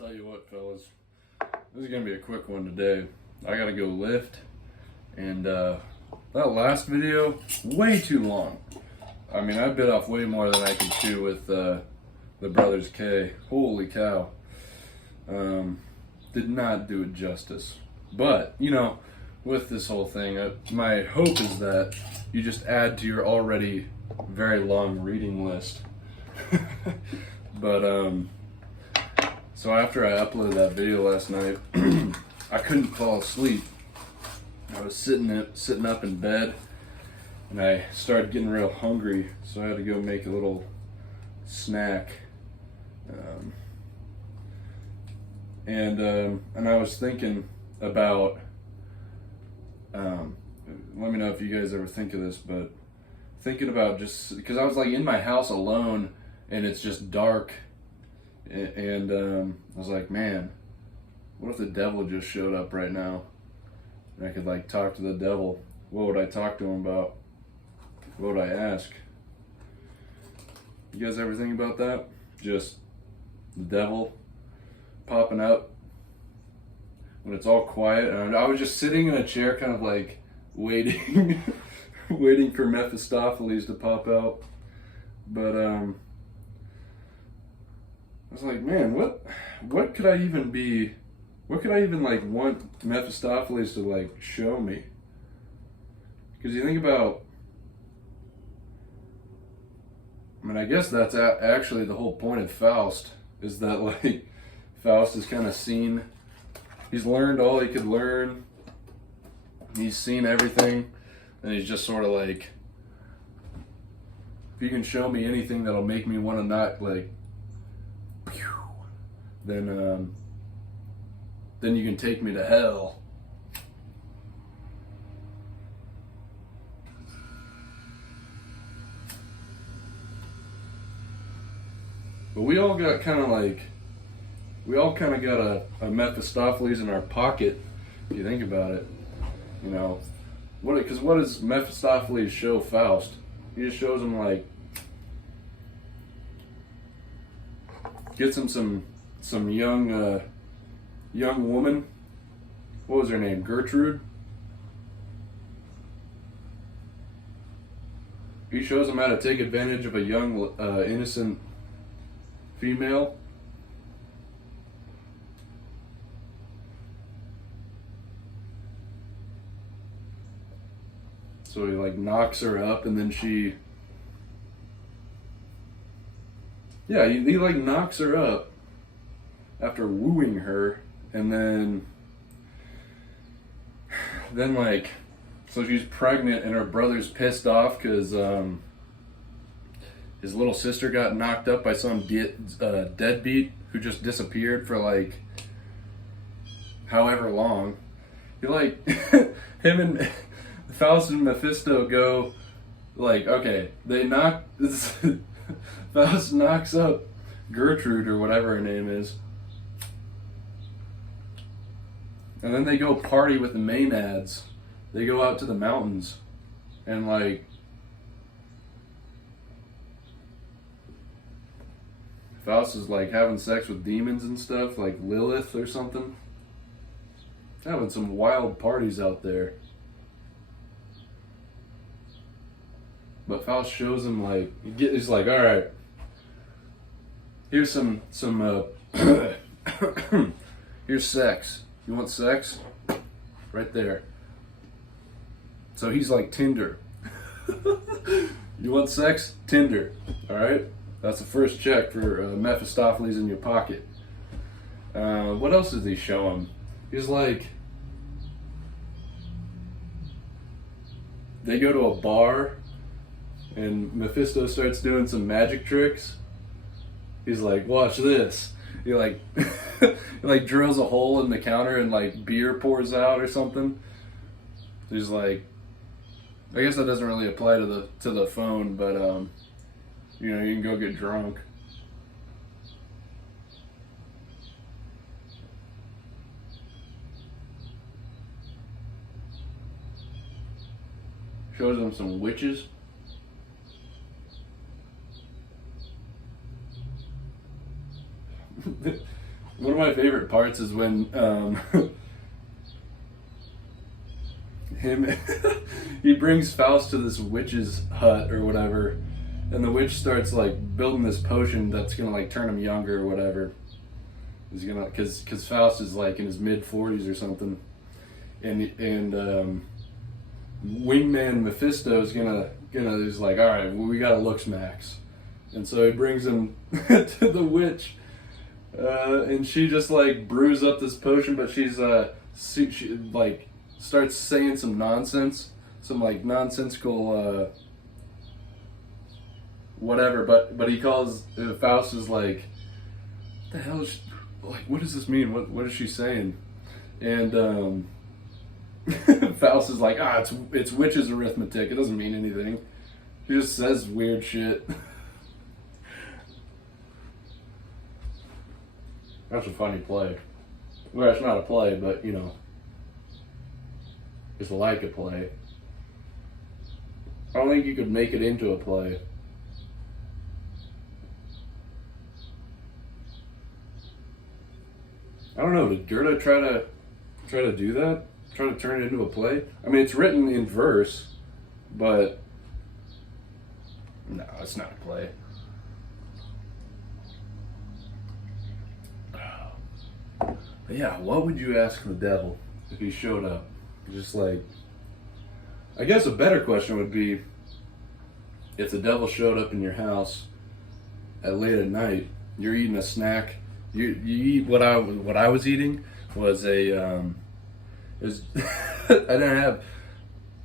I'll tell you what, fellas, this is gonna be a quick one today. I gotta go lift, and that last video, way too long. I mean, I bit off way more than I could chew with the Brothers K. Holy cow. Did not do it justice. But, you know, with this whole thing, my hope is that you just add to your already very long reading list. But, so after I uploaded that video last night, I couldn't fall asleep. I was sitting up in bed, and I started getting real hungry, so I had to go make a little snack. And I was thinking about, let me know if you guys ever think of this, but thinking about just, because I was like in my house alone, and it's just dark, and I was like, man, what if the devil just showed up right now, and I could like talk to the devil? What would I talk to him about? What would I ask? You guys ever think about that? Just the devil popping up when it's all quiet, and I was just sitting in a chair kind of like waiting waiting for Mephistopheles to pop out. But I was like, man, what could I even be, what could I even like want Mephistopheles to like show me? Because you think about, I mean, I guess that's actually the whole point of Faust, is that like Faust has kind of seen, he's learned all he could learn, he's seen everything, and he's just sort of like, if you can show me anything that'll make me want to not like, then you can take me to hell. But we all got kind of like, we all kind of got a Mephistopheles in our pocket, if you think about it. You know, because what does Mephistopheles show Faust? He just shows him like, gets him some young woman. What was her name? Gertrude? He shows him how to take advantage of a young, innocent female. So he like knocks her up, and then she, yeah, he like knocks her up after wooing her, and then like, so she's pregnant, and her brother's pissed off because his little sister got knocked up by some deadbeat who just disappeared for like however long. He like him and Faust and Mephisto go like, okay, they knock Faust knocks up Gertrude or whatever her name is, and then they go party with the Maenads. They go out to the mountains, and like Faust is like having sex with demons and stuff, like Lilith or something. Having some wild parties out there. But Faust shows him like, he's like, all right, here's some here's sex. You want sex? Right there. So he's like Tinder. You want sex? Tinder. All right. That's the first check for Mephistopheles in your pocket. What else does he show him? He's like, they go to a bar, and Mephisto starts doing some magic tricks. He's like, watch this. He like, he like drills a hole in the counter, and like beer pours out or something. He's like, I guess that doesn't really apply to the phone, but you know, you can go get drunk. Shows them some witches. One of my favorite parts is when him he brings Faust to this witch's hut or whatever, and the witch starts like building this potion that's gonna like turn him younger or whatever. He's gonna because Faust is like in his mid-40s or something, and Wingman Mephisto is gonna he's like, all right, well, we gotta looks max, and so he brings him to the witch, and she just like brews up this potion, but she like starts saying some nonsense, some like nonsensical whatever, but he calls Faust is like, what the hell is like, what does this mean? What is she saying? And Faust is like, it's witch's arithmetic. It doesn't mean anything. He just says weird shit. That's a funny play. Well, it's not a play, but you know, it's like a play. I don't think you could make it into a play. I don't know. Did Goethe try to do that? Try to turn it into a play? I mean, it's written in verse, but no, it's not a play. But yeah, what would you ask the devil if he showed up? Just like, I guess a better question would be, if the devil showed up in your house at late at night, you're eating a snack. You eat what I was eating was a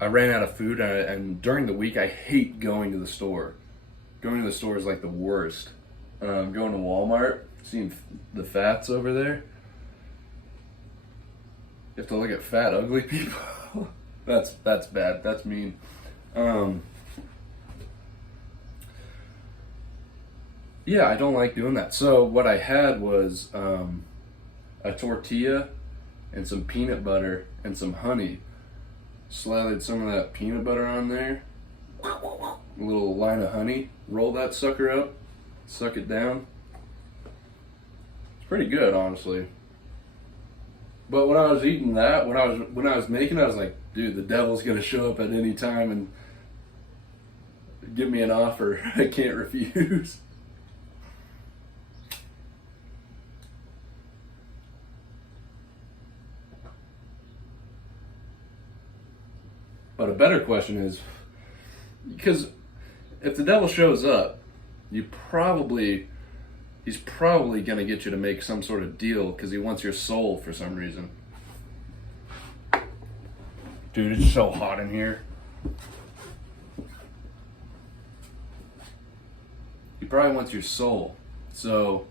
I ran out of food, and during the week I hate going to the store. Going to the store is like the worst. Going to Walmart, seeing the fats over there. You have to look at fat, ugly people. That's bad. That's mean. Yeah, I don't like doing that. So what I had was a tortilla and some peanut butter and some honey. Slathered some of that peanut butter on there. A little line of honey. Roll that sucker up. Suck it down. It's pretty good, honestly. But when I was eating that, when I was making it, I was like, dude, the devil's gonna show up at any time and give me an offer I can't refuse. But a better question is, because if the devil shows up, he's probably going to get you to make some sort of deal because he wants your soul for some reason. Dude, it's so hot in here. He probably wants your soul. So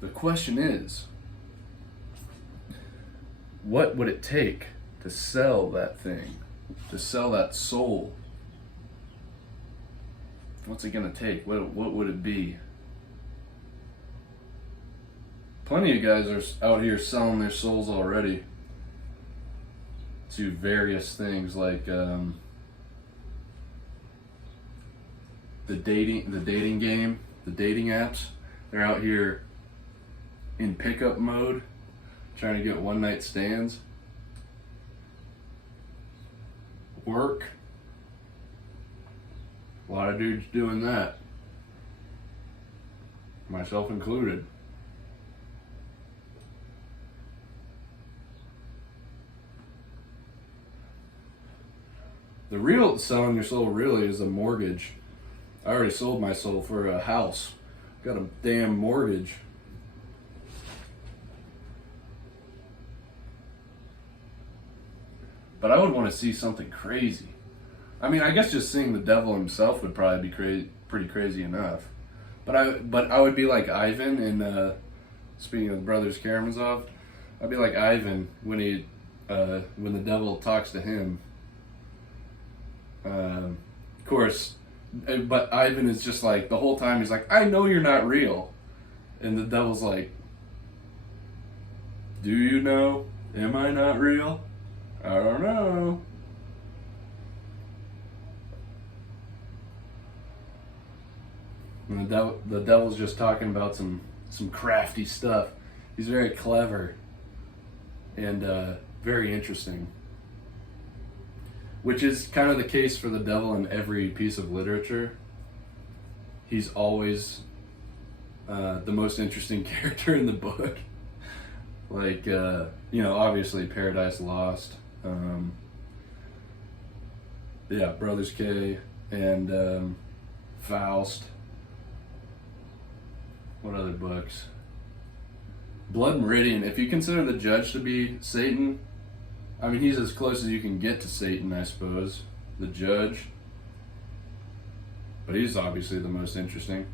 the question is, what would it take to sell that thing? To sell that soul? What's it gonna take? What would it be? Plenty of guys are out here selling their souls already to various things like the dating game, the dating apps. They're out here in pickup mode, trying to get one night stands. Work. A lot of dudes doing that, myself included. The real selling your soul really is a mortgage. I already sold my soul for a house. Got a damn mortgage. But I would want to see something crazy. I mean, I guess just seeing the devil himself would probably be pretty crazy enough. But I would be like Ivan in speaking of the Brothers Karamazov. I'd be like Ivan when the devil talks to him. Of course, but Ivan is just like, the whole time he's like, I know you're not real. And the devil's like, do you know? Am I not real? I don't know. And the devil's just talking about some crafty stuff. He's very clever and very interesting, which is kind of the case for the devil in every piece of literature. He's always the most interesting character in the book. Like, obviously Paradise Lost. Brothers K and Faust. What other books? Blood Meridian. If you consider the judge to be Satan, I mean, he's as close as you can get to Satan, I suppose. The judge. But he's obviously the most interesting.